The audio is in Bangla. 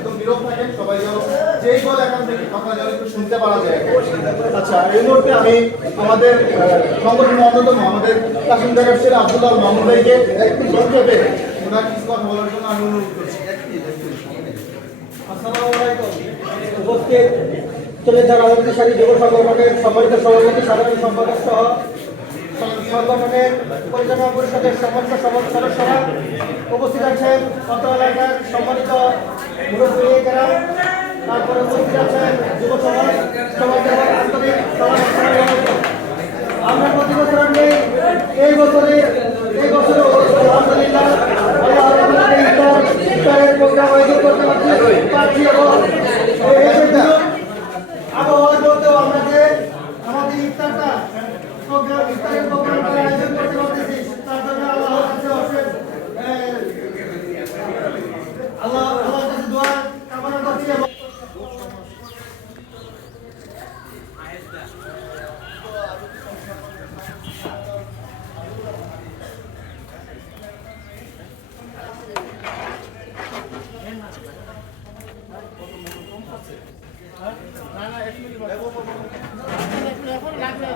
একদম নীরব থাকেন সবাই, যেন যেই বল এখান থেকে কথা যেন একটু শুনতে পারা যায়। আচ্ছা, এই মুহূর্তে আমি আমাদের সংগঠনের অন্যতম আমাদের কাশিম ঢাকার ছেলে আব্দুল্লাহ মামুন ভাইকে একটু সংক্ষেপে ওনার কিছু কথা বলার জন্য আমি অনুরোধ করছি। আসসালামু আলাইকুম। উপস্থিত তুলেধার অমৃতসারী যুব সংগঠনের সম্মানিত সভাপতি, সাধারণ সম্পাদক সহ সংগঠনের পরিচালনা পরিষদের সম্মানিত সদস্যরা, উপস্থিত আছেন অত্র এলাকার সম্মানিত মুরব্বীরা, তারপরে উপস্থিত আছেন যুব সমাজ, সমাজের আন্তরিক আমরা প্রতি বছর নেই, এই বছরে আলহামদুলিল্লাহ ইফতারের প্রোগ্রাম আয়োজন করতে পারছি এবং আবহাওয়া চলতেও আমাদের ইফতারের প্রোগ্রামটা আয়োজন করতে পারতেছি। তার জন্য আল্লাহর কাছে আল্লাহর কাছে দোয়া কামনা করছি। এখন লাগবে